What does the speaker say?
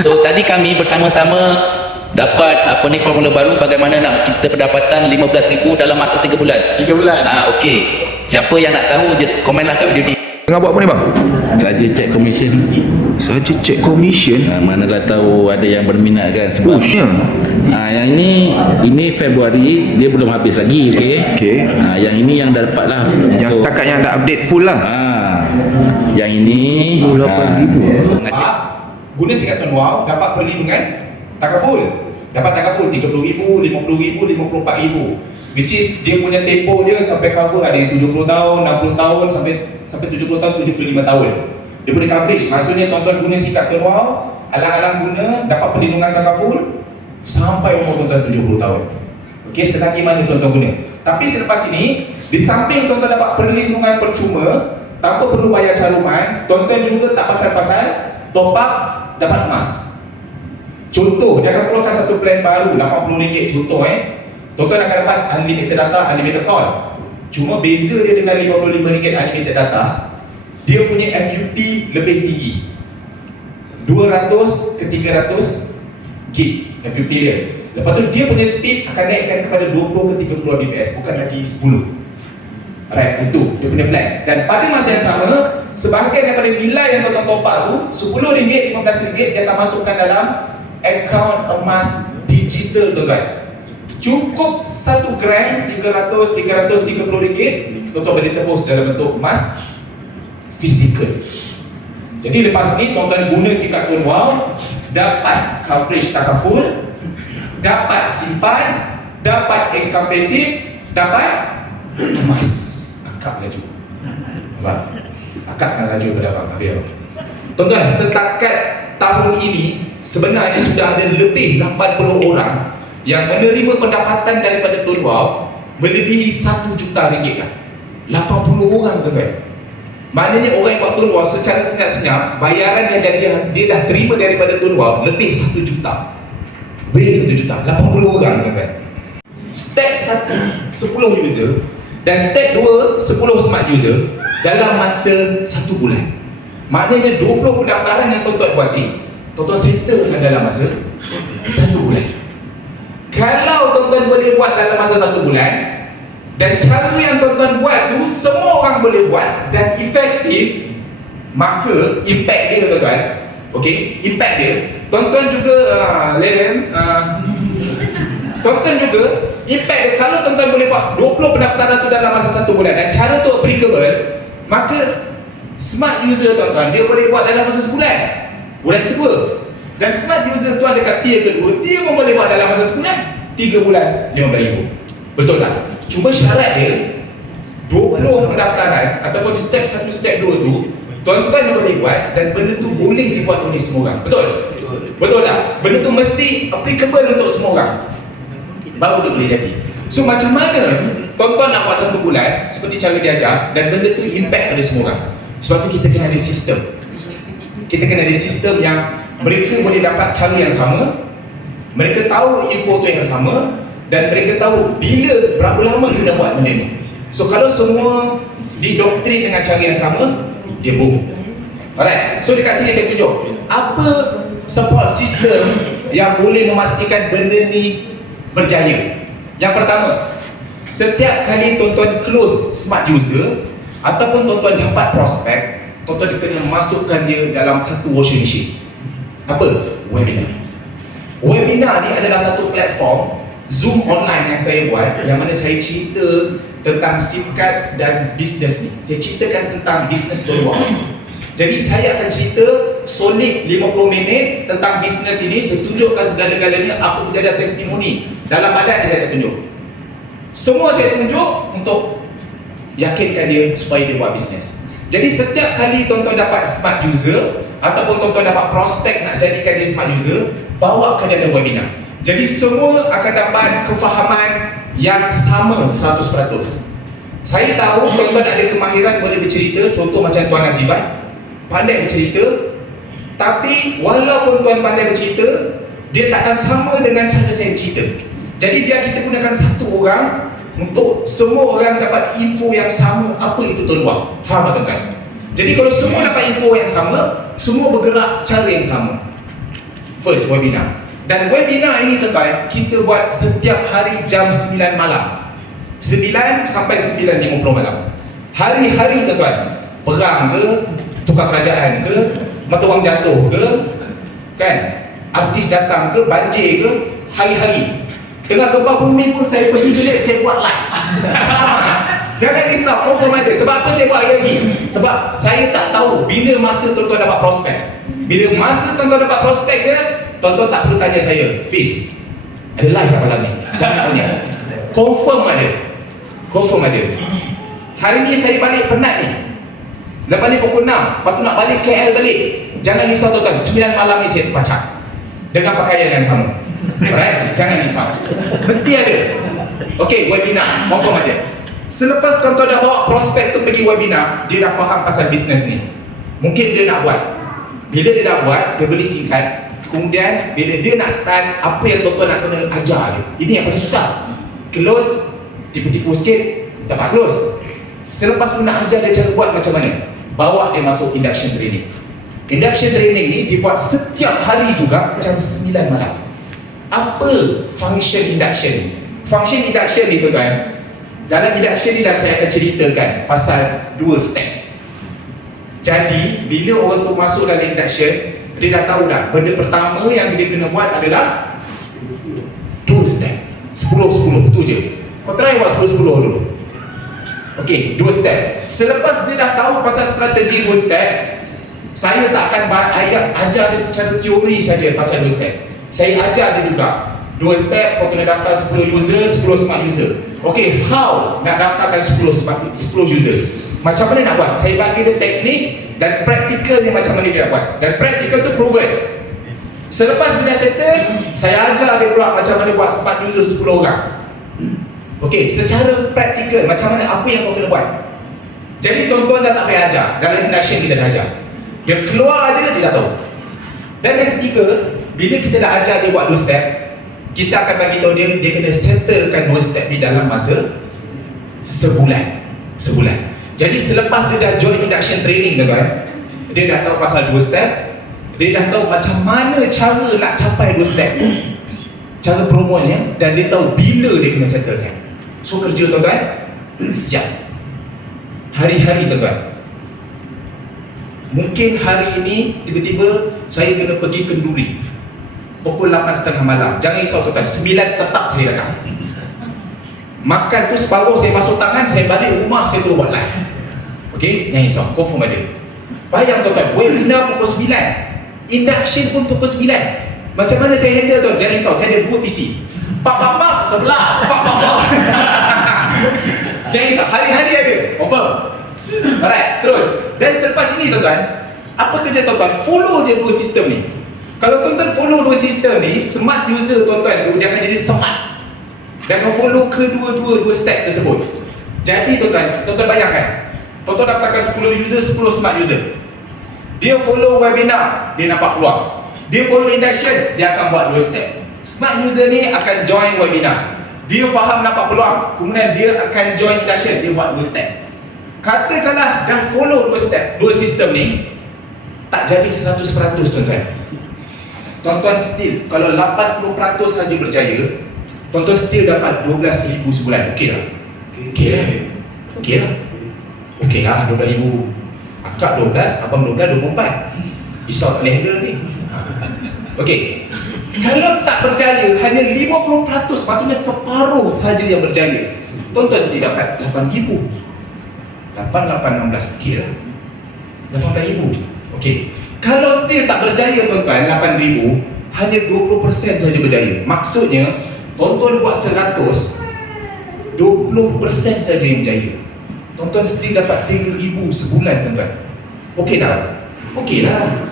So tadi kami bersama-sama dapat formula baru bagaimana nak mencipta pendapatan 15,000 dalam masa 3 bulan. 3 bulan. Okey. Siapa yang nak tahu just komenlah kat video ni. Tengah buat apa ni bang? Saja cek komisen. Saja cek komisen. Manalah tahu ada yang berminat kan sebab Pushnya. yang ini Februari dia belum habis lagi, okey. Okey. Yang ini yang dah dapat lah. Yang setakat yang dah update full lah. Yang ini 28,000. Terima kasih. Guna Singkatan Wow dapat perlindungan takaful. Dapat takaful 30,000, 50,000, 54,000. Which is dia punya tempoh dia sampai cover ada yang 70 tahun, 60 tahun sampai 70 tahun, 75 tahun. Dia punya coverage. Maksudnya tuan-tuan guna Singkatan Wow, alang-alang guna dapat perlindungan takaful sampai umur tuan-tuan 70 tahun. Okey, selagi mana tuan-tuan guna. Tapi selepas ini, di samping tuan-tuan dapat perlindungan percuma tanpa perlu bayar caruman, tuan-tuan juga tak pasal-pasal top up dapat emas. Contoh, dia akan keluarkan satu plan baru RM80 contoh tuan-tuan akan dapat unlimited data, unlimited call. Cuma beza dia dengan RM55 unlimited data, dia punya FUP lebih tinggi, 200 ke 300 gig FUP dia. Lepas tu dia punya speed akan naikkan kepada 20 ke 30 Mbps, bukan lagi 10. Alright, itu dia punya plan. Dan pada masa yang sama, sebahagian daripada nilai yang tuan-tuan top up tu, RM10, RM15, dia akan masukkan dalam akaun emas digital tuan-tuan. Cukup 1 gram 330 ringgit, tuan-tuan boleh tebus dalam bentuk emas fizikal. Jadi lepas ni tuan-tuan guna Singkatan Wow, dapat coverage takaful, dapat simpan, dapat income passive, dapat emas. Akak laju. Nampak? Akak akan laju pada abang. Tuan-tuan, setakat tahun ini sebenarnya sudah ada lebih 80 orang yang menerima pendapatan daripada Tun Wow melebihi 1 juta ringgit lah. 80 orang tuan-tuan. Maknanya orang yang buat Tun Wow secara senyap-senyap, bayaran dia dah terima daripada Tun Wow lebih 1 juta. Lebih 1 juta, 80 orang tuan-tuan. Stack 1, 10 user, dan stack 2, 10 smart user dalam masa 1 bulan. Maknanya 20 pendaftaran yang tuan-tuan buat ni, tuan-tuan settlekan dalam masa 1 bulan. Kalau tuan-tuan boleh buat dalam masa 1 bulan, dan cara yang tuan-tuan buat tu semua orang boleh buat dan efektif, maka impact dia tuan-tuan, okey, impact dia, tuan-tuan juga tuan-tuan juga impact dia, kalau tuan-tuan boleh buat 20 pendaftaran tu dalam masa 1 bulan dan cara tu applicable, maka smart user tuan-tuan dia boleh buat dalam masa sebulan, bulan kedua. Dan smart user tu ada kat tier kedua, dia pun boleh buat dalam masa sebulan, 3 bulan, RM15,000. Betul tak? Cuma syarat dia 20 pendaftaran ataupun step 1, step 2 tu tuan-tuan boleh buat dan benda tu boleh dibuat oleh semua orang. Betul? Betul tak? Benda tu mesti applicable untuk semua orang, baru dia boleh jadi. So macam mana tuan-tuan nak buat 1 bulan seperti cara dia ajar dan benda tu impact pada semua orang? Sebab tu kita kena ada sistem. Kita kena ada sistem yang mereka boleh dapat cara yang sama, mereka tahu info tu yang sama, dan mereka tahu bila, berapa lama kena buat benda ni. So kalau semua didoktrin dengan cara yang sama, dia boom. Alright, so dekat sini saya tunjuk apa support system yang boleh memastikan benda ni berjaya. Yang pertama, setiap kali tuan-tuan close smart user ataupun tuan-tuan dapat prospek, tuan-tuan kena masukkan dia dalam satu washing machine. Apa? Webinar. Webinar ni adalah satu platform Zoom online yang saya buat, yang mana saya cerita tentang SIM card dan bisnes ni. Saya ceritakan tentang bisnes Tun Wow. Jadi saya akan cerita solid 50 minit tentang bisnes ini. Saya tunjukkan segala-galanya, apa kejadian testimoni dalam badan ni saya akan tunjuk. Semua saya tunjuk untuk yakinkan dia supaya dia buat bisnes. Jadi setiap kali tuan-tuan dapat smart user ataupun tuan-tuan dapat prospek nak jadikan dia smart user, bawakan dia dalam webinar. Jadi semua akan dapat kefahaman yang sama 100%. Saya tahu tuan-tuan ada kemahiran boleh bercerita, contoh macam Tuan Najibat, pandai bercerita. Tapi walaupun tuan pandai bercerita, dia takkan sama dengan cara saya cerita. Jadi biar kita gunakan satu orang untuk semua orang dapat info yang sama apa itu Tun Wow. Faham tak tuan? Jadi kalau semua dapat info yang sama, semua bergerak cara yang sama. First webinar. Dan webinar ini tuan-tuan, kita buat setiap hari jam 9 malam. 9 sampai 9.50 malam. Hari-hari tuan-tuan, perang ke, tukar kerajaan ke, mata wang jatuh ke, kan, artis datang ke, banjir ke, hari-hari. Dengan gempa bumi pun saya pergi bilik, saya buat live. Jangan risau, confirm ada. Sebab apa saya buat lagi? Sebab saya tak tahu bila masa tuan-tuan dapat prospek. Bila masa tuan-tuan dapat prospek dia, tuan-tuan tak perlu tanya saya, Fiz, ada live tak malam ni? Jangan tanya. Confirm ada. Confirm ada. Hari ni saya balik penat ni. Lepas ni pukul 6, lepas tu nak balik KL balik. Jangan risau tuan-tuan, 9 malam ni saya terpacak dengan pakaian yang sama. Alright? Jangan risau. Mesti ada. Okey, webinar, confirm ada. Selepas tuan-tuan dah bawa prospek tu pergi webinar, dia dah faham pasal bisnes ni. Mungkin dia nak buat. Bila dia dah buat, dia beli singkat. Kemudian bila dia nak start, apa yang tuan-tuan nak kena ajar dia. Ini yang paling susah. Close, tipu-tipu sikit, dapat close. Selepas tu nak ajar dia cara buat macam mana. Bawa dia masuk induction training. Induction training ni dibuat setiap hari juga jam 9 malam. Apa function induction? Function induction ni tuan-tuan, dalam induction ni dah saya akan ceritakan pasal 2 step. Jadi bila orang tu masuk dalam induction, dia dah tahu dah benda pertama yang dia kena buat adalah 2 step. 10-10 tu je. Kau try buat 10-10 dulu. Okey, 2 step. Selepas dia dah tahu pasal strategi 2 step, saya tak akan ajar dia secara teori saja pasal 2 step. Saya ajar dia juga 2 step, kau kena daftar 10 user, 10 smart user. Okey, how nak daftarkan 10 user? Macam mana nak buat? Saya bagi dia teknik dan praktikal ni macam mana dia nak buat. Dan praktikal tu proven. Selepas dia dah settle, saya ajar dia pula macam mana buat smart user 10 orang. Okey, secara praktikal macam mana, apa yang kau kena buat. Jadi tuan-tuan dah tak payah ajar. Dalam induction kita dah ajar. Dia keluar aja dia dah tahu. Dan yang ketiga, bila kita dah ajar dia buat 2 step, kita akan bagi tahu dia kena settlekan 2 step ni dalam masa sebulan. Jadi selepas dia dah join induction training tuan-tuan, dia dah tahu pasal 2 step, dia dah tahu macam mana cara nak capai 2 step, cara promonya, dan dia tahu bila dia kena settlekan. So kerja tuan-tuan, siap. Hari-hari tuan-tuan. Mungkin hari ini tiba-tiba saya kena pergi Kenduri pukul 8.30 malam. Jangan risau tuan-tuan, 9 tetap saya datang. Makan tu separuh saya masuk tangan, saya balik rumah, saya terus buat live. Okey, jangan risau, confirm ada. Bayang tuan-tuan, webinar pukul 9, induction pun pukul 9. Macam mana saya handle tuan? Jangan risau, saya ada 2 PC. Pak sebelah, pak. Jangan risau, hari-hari ada, confirm. Alright, terus. Dan selepas ini tuan-tuan, apa kerja tuan-tuan? Follow je 2 sistem ni. Kalau tuan-tuan follow 2 sistem ni, smart user tuan-tuan tu dia akan jadi smart. Dia akan follow kedua-dua 2 step tersebut. Jadi tuan-tuan bayangkan, tuan-tuan dapatkan 10 user, 10 smart user. Dia follow webinar, dia nampak peluang. Dia follow induction, dia akan buat 2 step. Smart user ni akan join webinar. Dia faham nampak peluang, kemudian dia akan join induction, dia buat 2 step. Katakanlah dah follow 2 step, 2 sistem ni, tak jadi 100% tuan-tuan. Tuan-tuan still, kalau 80% saja berjaya, tuan-tuan still dapat 12,000 sebulan. Okey lah? Okey lah, 12,000. Akak 12, abang 12, 24. Risau tak boleh handle ni. Okey. Kalau tak berjaya, hanya 50%, maksudnya separuh saja yang berjaya, tuan-tuan still dapat 8,000. 8, 16, okey lah. 18,000. Okey. Kalau still tak berjaya tuan-tuan, 8,000, hanya 20% saja berjaya. Maksudnya, tuan-tuan buat 100, 20% saja yang berjaya. Tuan-tuan still dapat 3,000 sebulan tuan-tuan. Okey tak? Okey lah.